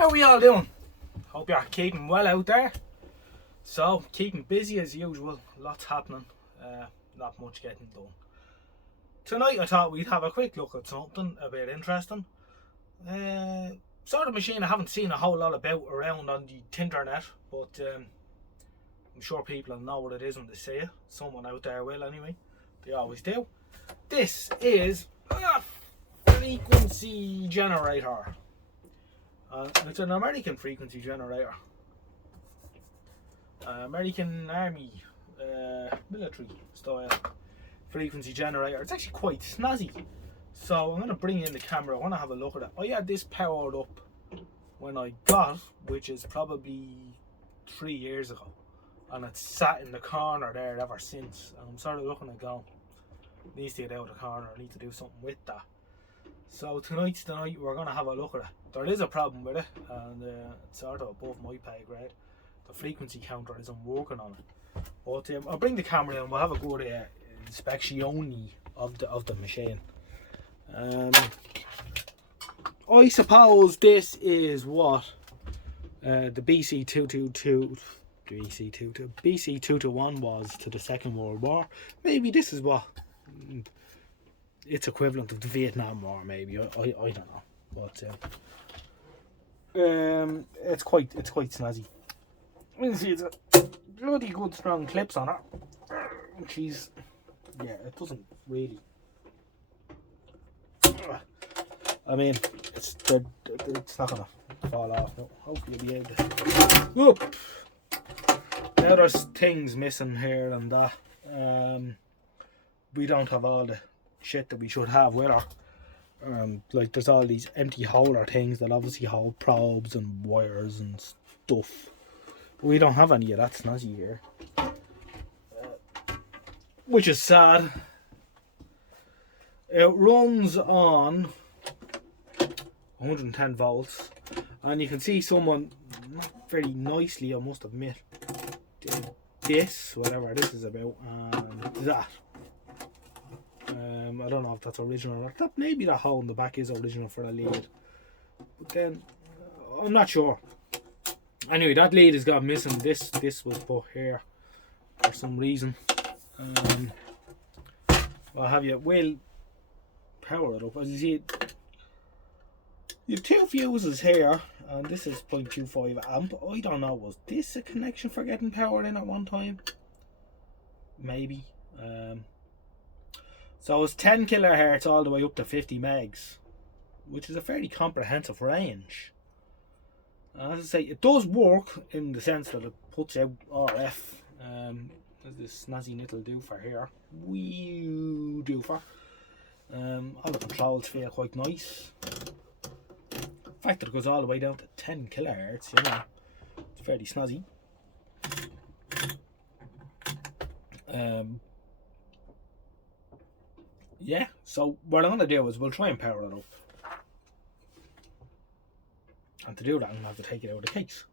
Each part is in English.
How are we all doing? Hope you're keeping well out there. So, keeping busy as usual. Lots happening. Not much getting done. Tonight I thought we'd have a quick look at something a bit interesting. Sort of machine I haven't seen a whole lot about around on the internet, but I'm sure people will know what it is when they see it. Someone out there will anyway. They always do. This is a frequency generator. It's an American frequency generator. American Army military style frequency generator. It's actually quite snazzy. So I'm going to bring in the camera. I want to have a look at it. I had this powered up when I got it, which is probably 3 years ago. And it's sat in the corner there ever since. And I'm sort of looking at going, needs to get out of the corner. I need to do something with that. So tonight's the night we're going to have a look at it. There is a problem with it, and it's sort of above my pay grade. The frequency counter isn't working on it. But I'll bring the camera in. We'll have a good inspection of the machine. I suppose this is what the BC221 was to the Second World War. Maybe this is what it's equivalent of the Vietnam War. Maybe I don't know, but it's quite snazzy. You can see it's got bloody good strong clips on it. She's it doesn't really. I mean, it's not gonna fall off. No, hopefully you'll be able to. Whoop. Now there's things missing here and that. We don't have all the shit that we should have with her. Like there's all these empty holder things that obviously hold probes and wires and stuff. We don't have any of that snazzy here, which is sad. It runs on 110 volts, and you can see someone not very nicely, I must admit, did this, whatever this is about, and that. I don't know if that's original or not. Maybe that hole in the back is original for the lead, but then I'm not sure. Anyway, that lead has got missing. This was put here for some reason. I'll have you will power it up. As you see, you have two fuses here, and this is 0.25 amp. I don't know, was this a connection for getting power in at one time? Maybe. So it's 10 kilohertz all the way up to 50 megs, which is a fairly comprehensive range. And as I say, it does work in the sense that it puts out RF. There's this snazzy little doofer here. Wee doofer. All the controls feel quite nice. The fact that it goes all the way down to 10 kilohertz, you know, it's fairly snazzy. Yeah, so what I'm going to do is we'll try and power it up. And to do that, I'm going to have to take it out of the case.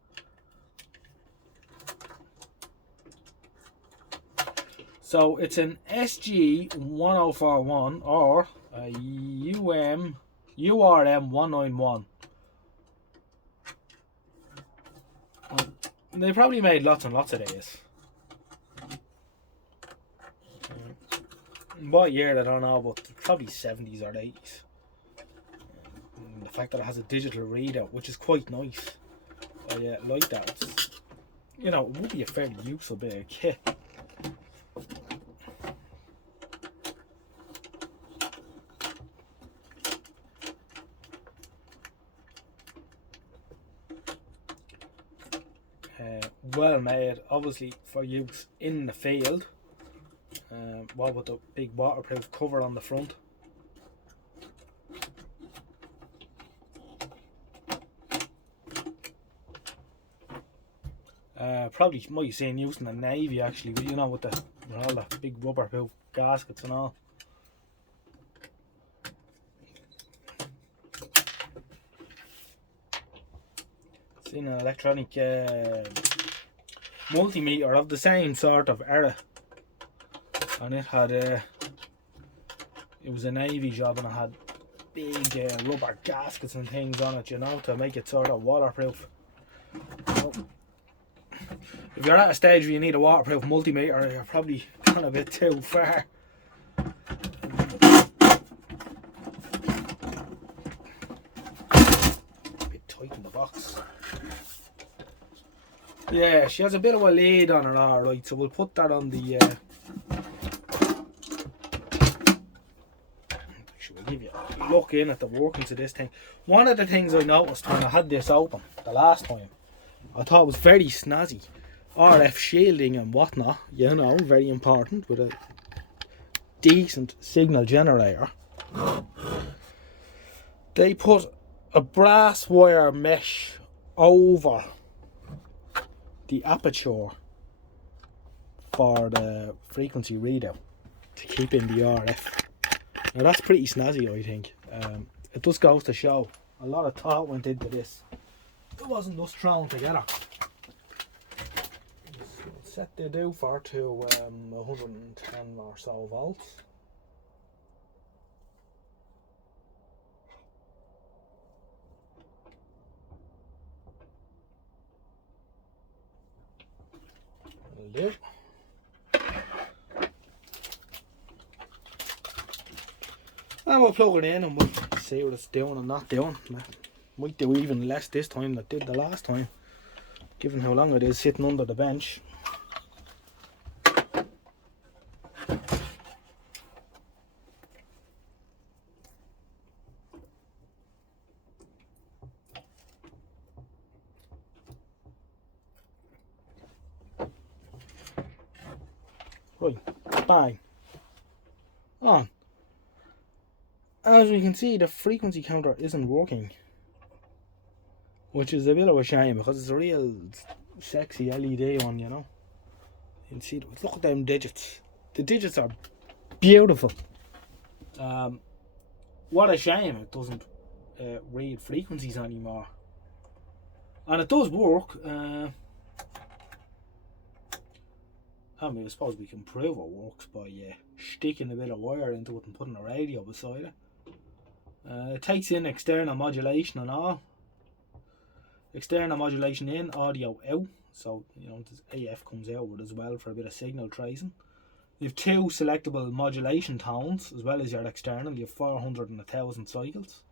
So it's an SG-1041 or a URM-191. They probably made lots and lots of these. What year I don't know, but probably 70s or 80s. The fact that it has a digital readout, which is quite nice. I like that. It's, you know, it would be a fairly useful bit of kit. Well made, obviously for use in the field. Well, with the big waterproof cover on the front. Probably might have seen use in the Navy actually, but you know, with all the big rubber-proof gaskets and all. It's in an electronic multimeter of the same sort of era, and it had it was a Navy job, and it had big rubber gaskets and things on it, you know, to make it sort of waterproof. So, if you're at a stage where you need a waterproof multimeter, you're probably gone a bit too far. A bit tight in the box. Yeah, she has a bit of a lid on her, alright, so we'll put that on the we'll give you a look in at the workings of this thing. One of the things I noticed when I had this open the last time, I thought it was very snazzy. RF shielding and whatnot, you know, very important with a decent signal generator. They put a brass wire mesh over the aperture for the frequency readout to keep in the RF. Now that's pretty snazzy, I think. It just goes to show a lot of thought went into this. It wasn't just thrown together. Set the do for to 110 or so volts. That'll do. And we'll plug it in and we'll see what it's doing and not doing. Might do even less this time than it did the last time, given how long it is sitting under the bench. Right, bang, on. As we can see, the frequency counter isn't working, which is a bit of a shame because it's a real sexy LED one, you know. You can see, look at them digits. The digits are beautiful. What a shame it doesn't read frequencies anymore. And it does work. I mean, I suppose we can prove it works by sticking a bit of wire into it and putting a radio beside it. It takes in external modulation and all. External modulation in, audio out. So, you know, AF comes out with as well for a bit of signal tracing. You have two selectable modulation tones as well as your external. You have 400 and 1000 cycles.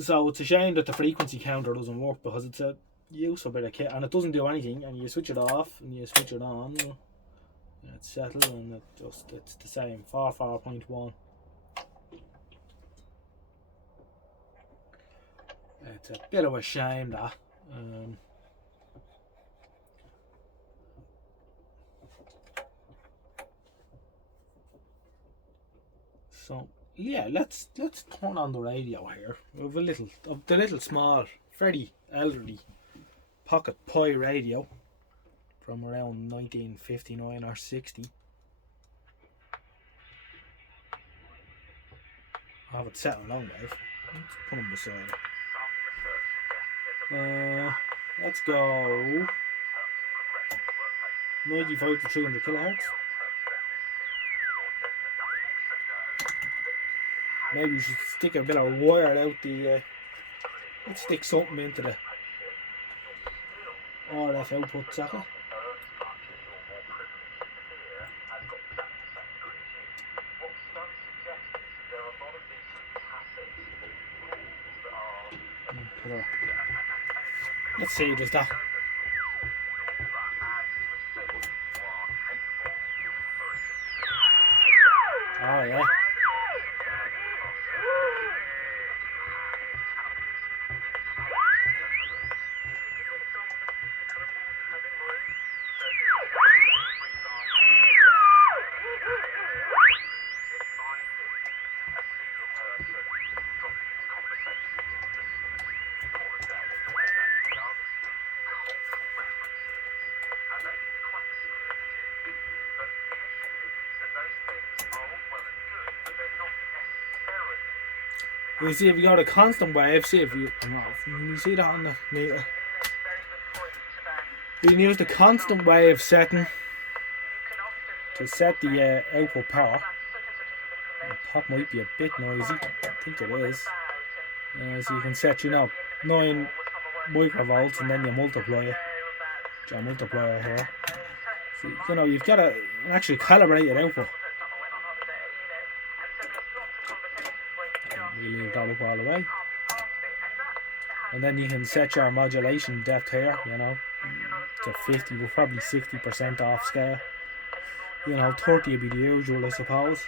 So it's a shame that the frequency counter doesn't work because it's a useful bit of kit and it doesn't do anything, and you switch it off and you switch it on, it's settled and it's the same 4.1. It's a bit of a shame that so yeah, let's turn on the radio here. We have the little small, very elderly pocket Pi radio from around 1959 or 60. I have it set on long wave. Let's put them beside it. Let's go 95 to 300 kilohertz. Maybe we should stick a bit of wire out the. Let's stick something into the RF output socket. Let's see, does that. Oh yeah. You see if you got a constant wave, see if you see that on the meter. You can use the constant wave setting to set the output power. That might be a bit noisy. I think it is. So you can set, 9 microvolts, and then you multiply it. Your multiplier here. So, you've got to actually calibrate your output. We leave that up all the way. And then you can set your modulation depth here, to 50, we're probably 60% off scale. 30 would be the usual, I suppose.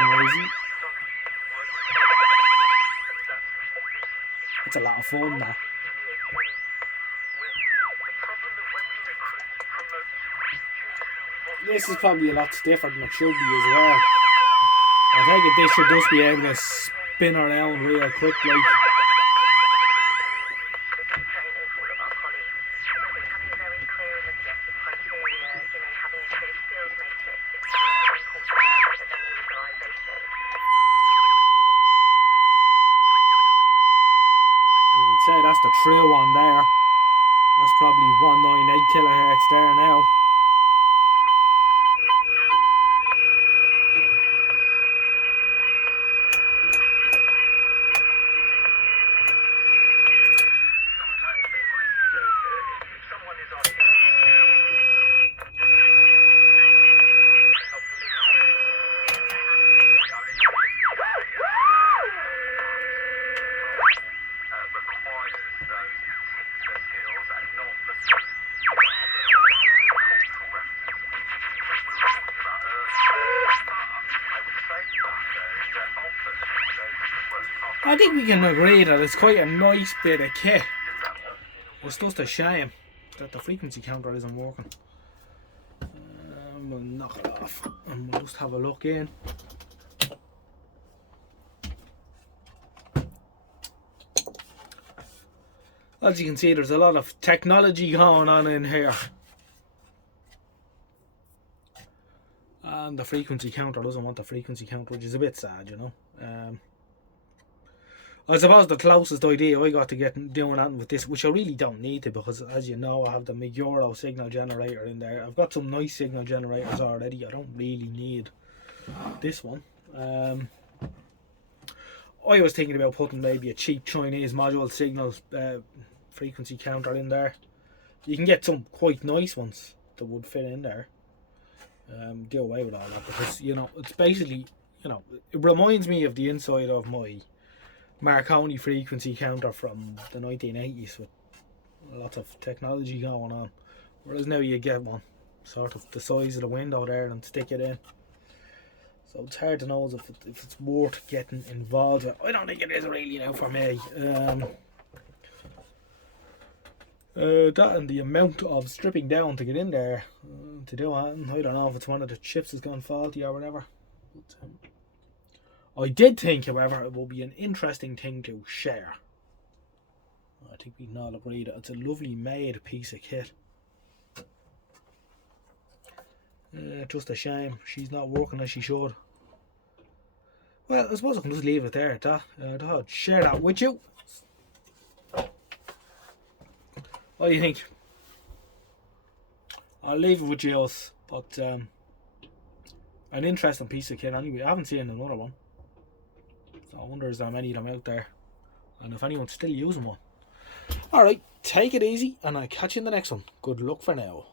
Noisy. It's a lot of fun now. This is probably a lot different than it should be as well. I think this should just be able to spin around real quick like. Say that's the true one there. That's probably 198 kilohertz there now. I think we can agree that it's quite a nice bit of kit. It's just a shame that the frequency counter isn't working. We'll knock it off and we'll just have a look in. As you can see, there's a lot of technology going on in here. And the frequency counter doesn't want the frequency counter, which is a bit sad, I suppose the closest idea I got to doing that with this, which I really don't need to, because as you know, I have the Euro signal generator in there. I've got some nice signal generators already. I don't really need this one. I was thinking about putting maybe a cheap Chinese module signal frequency counter in there. You can get some quite nice ones that would fit in there. Do away with all that, because it's basically, it reminds me of the inside of my Marconi frequency counter from the 1980s with lots of technology going on, whereas now you get one sort of the size of the window there and stick it in. So it's hard to know if it's worth getting involved with. I don't think it is really now for me. That and the amount of stripping down to get in there to do it. I don't know if it's one of the chips has gone faulty or whatever. But, I did think, however, it will be an interesting thing to share. I think we can all agree that it's a lovely made piece of kit. Just a shame she's not working as she should. Well, I suppose I can just leave it there at that. I thought I'd share that with you. What do you think? I'll leave it with you, but an interesting piece of kit anyway. I haven't seen another one. So I wonder is there many of them out there, and if anyone's still using one. Alright, take it easy and I'll catch you in the next one. Good luck for now.